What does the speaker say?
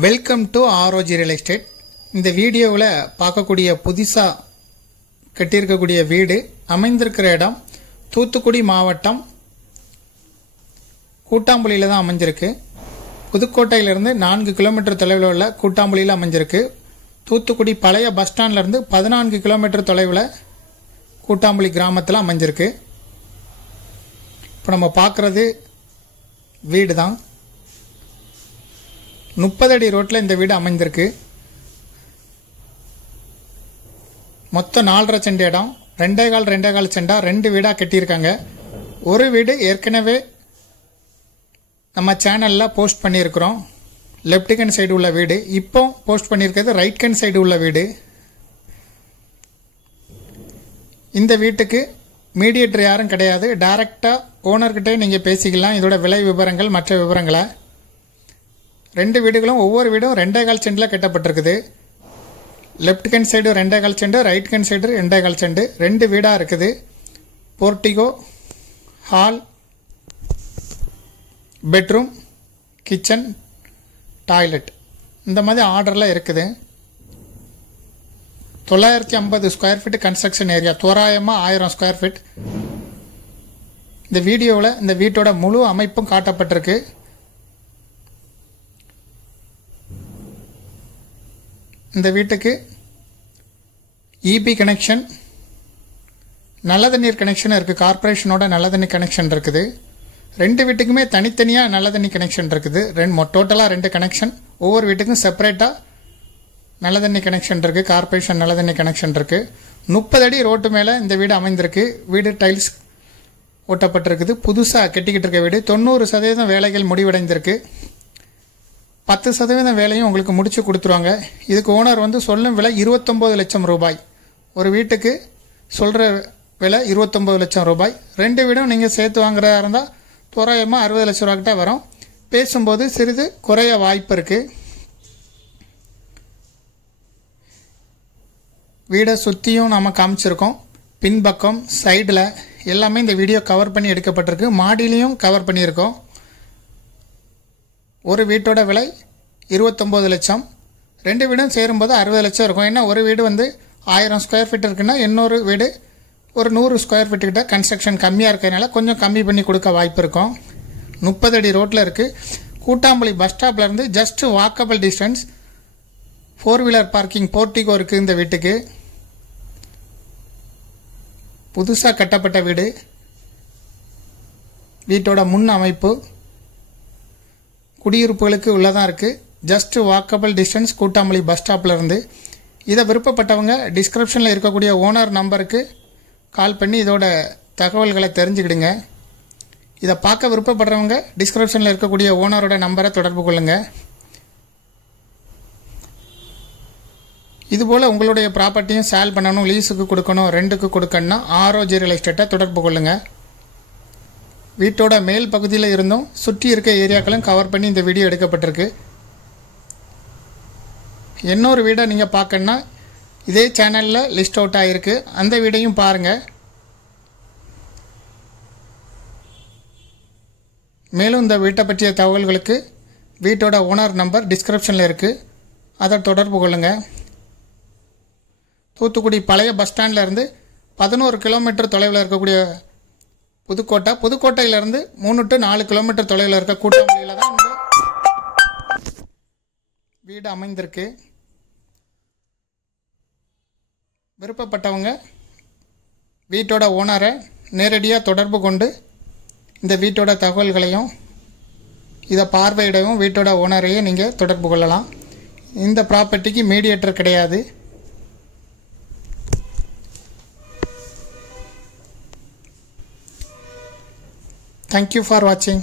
Welcome to ROG real estate. இந்த வீடியோவில் பார்க்கக்கூடிய புதுசாக கட்டியிருக்கக்கூடிய வீடு அமைந்திருக்கிற இடம் தூத்துக்குடி மாவட்டம் கூட்டாம்புலியில் தான் அமைஞ்சிருக்கு. புதுக்கோட்டையிலிருந்து 4 கிலோமீட்டர் தொலைவில் உள்ள கூட்டாம்புலியில் அமைஞ்சிருக்கு. தூத்துக்குடி பழைய பஸ் ஸ்டாண்ட்லேருந்து 14 கிலோமீட்டர் தொலைவில் கூட்டாம்புலி கிராமத்தில் அமைஞ்சிருக்கு. இப்போ நம்ம பார்க்குறது வீடு தான். 30 அடி ரோட்டில் இந்த வீடு அமைந்திருக்கு. மொத்தம் 4.5 சென்ட் இடம், 2.25 சென்டா 2 வீடாக கட்டியிருக்காங்க. ஒரு வீடு ஏற்கனவே நம்ம சேனலில் போஸ்ட் பண்ணியிருக்கிறோம். லெஃப்ட் ஹேண்ட் சைடு உள்ள வீடு. இப்போ போஸ்ட் பண்ணியிருக்கிறது ரைட் ஹேண்ட் சைடு உள்ள வீடு. இந்த வீட்டுக்கு மீடியேட்டர் யாரும் கிடையாது. டைரெக்டாக ஓனர்கிட்டே நீங்கள் பேசிக்கலாம். இதோட விலை விவரங்கள் மற்ற விவரங்களை. 2 வீடுகளும் ஒவ்வொரு வீடும் 2.25 சென்டில் கட்டப்பட்டிருக்குது. Left hand side 2.25 cent, right hand side 2.25 cent. 2 வீடாக இருக்குது. Portico, hall, bedroom, kitchen, toilet இந்த மாதிரி ஆர்டரில் இருக்குது. 950 ஸ்கொயர் ஃபீட் கன்ஸ்ட்ரக்ஷன் ஏரியா, தோராயமாக 1000 ஸ்கொயர் ஃபீட். இந்த வீடியோவில் இந்த வீட்டோட முழு அமைப்பும் காட்டப்பட்டிருக்கு. இந்த வீட்டுக்கு இபி கனெக்ஷன், நல்ல தண்ணீர் கனெக்ஷன் இருக்குது. கார்பரேஷனோட நல்ல தண்ணி கனெக்ஷன் இருக்குது. 2 வீட்டுக்குமே தனித்தனியாக நல்ல தண்ணி கனெக்ஷன் இருக்குது. டோட்டலாக 2 கனெக்ஷன். ஒவ்வொரு வீட்டுக்கும் செப்பரேட்டாக நல்ல தண்ணி கனெக்ஷன் இருக்குது. கார்பரேஷன் நல்ல தண்ணி கனெக்ஷன் இருக்குது. 30 அடி ரோட்டு மேலே இந்த வீடு அமைந்திருக்கு. வீடு டைல்ஸ் ஓட்டப்பட்டிருக்குது. புதுசாக கட்டிக்கிட்டு இருக்க வீடு. 90% வேலைகள் முடிவடைந்திருக்கு. 10% வேலையும் உங்களுக்கு முடிச்சு கொடுத்துருவாங்க. இதுக்கு ஓனர் சொல்லும் விலை 29 லட்சம் ரூபாய். ஒரு வீட்டுக்கு சொல்கிற விலை 29 லட்சம் ரூபாய். 2 வீடும் நீங்கள் சேர்த்து வாங்குறதா இருந்தால் தோராயமாக 60 லட்சம் ரூபா கிட்ட வரும். பேசும்போது சிறிது குறைய வாய்ப்பு இருக்குது. வீடை சுற்றியும் நாம் காமிச்சிருக்கோம். பின்பக்கம் சைடில் எல்லாமே இந்த வீடியோ கவர் பண்ணி எடுக்கப்பட்டிருக்கு. மாடியிலையும் கவர் பண்ணியிருக்கோம். ஒரு வீட்டோட விலை 29 லட்சம். 2 வீடும் சேரும்போது 60 லட்சம் இருக்கும். ஏன்னா ஒரு வீடு 1000 ஸ்கொயர் ஃபீட் இருக்குன்னா இன்னொரு வீடு ஒரு 100 ஸ்கொயர் ஃபீட் கிட்ட கன்ஸ்ட்ரக்ஷன் கம்மியாக இருக்கிறதுனால கொஞ்சம் கம்மி பண்ணி கொடுக்க வாய்ப்பு இருக்கும். 30 அடி ரோட்டில் இருக்குது. கூட்டாம்புலி பஸ் ஸ்டாப்லேருந்து just walkable distance. 4 wheeler parking, portico இருக்குது இந்த வீட்டுக்கு. புதுசாக கட்டப்பட்ட வீடு. வீட்டோட முன் அமைப்பு குடியிருப்புகளுக்கு உள்ளதாக இருக்குது. Just walkable distance Koottampuli bus ஸ்டாப்பில் இருந்து. இதை விருப்பப்பட்டவங்க டிஸ்கிரிப்ஷனில் இருக்கக்கூடிய ஓனர் நம்பருக்கு கால் பண்ணி இதோட தகவல்களை தெரிஞ்சுக்கிடுங்க. இதை பார்க்க விருப்பப்படுறவங்க டிஸ்கிரிப்ஷனில் இருக்கக்கூடிய ஓனரோட நம்பரை தொடர்பு கொள்ளுங்கள். இதுபோல் உங்களுடைய ப்ராப்பர்ட்டியும் சேல் பண்ணணும், லீஸுக்கு கொடுக்கணும், ரெண்டுக்கு கொடுக்கணும்னா ஆர்ஓஜி ரியல் எஸ்டேட்டை தொடர்பு கொள்ளுங்கள். வீட்டோட மேல் பகுதியில் இருந்தும் சுற்றி இருக்க ஏரியாக்களும் கவர் பண்ணி இந்த வீடியோ எடுக்கப்பட்டிருக்கு. இன்னொரு வீடை நீங்கள் பார்க்கணுன்னா இதே சேனலில் லிஸ்ட் அவுட் ஆகிருக்கு. அந்த வீடையும் பாருங்கள். மேலும் இந்த வீட்டை பற்றிய தகவல்களுக்கு வீட்டோட ஓனர் நம்பர் டிஸ்கிரிப்ஷனில் இருக்குது. அதை தொடர்பு கொள்ளுங்கள். தூத்துக்குடி பழைய பஸ் ஸ்டாண்ட்லேருந்து 11 கிலோமீட்டர் தொலைவில் இருக்கக்கூடிய புதுக்கோட்டையிலிருந்து 3 to 4 கிலோமீட்டர் தொலைவில் இருக்க கூட்டாம்புலியில் தான் இந்த வீடு அமைந்திருக்கு. விருப்பப்பட்டவங்க வீட்டோட ஓனரை நேரடியாக தொடர்பு கொண்டு இந்த வீட்டோட தகவல்களையும் இதை பார்வையிடவும் வீட்டோட ஓனரையே நீங்கள் தொடர்பு கொள்ளலாம். இந்த ப்ராப்பர்ட்டிக்கு மீடியேட்டர் கிடையாது. Thank you for watching.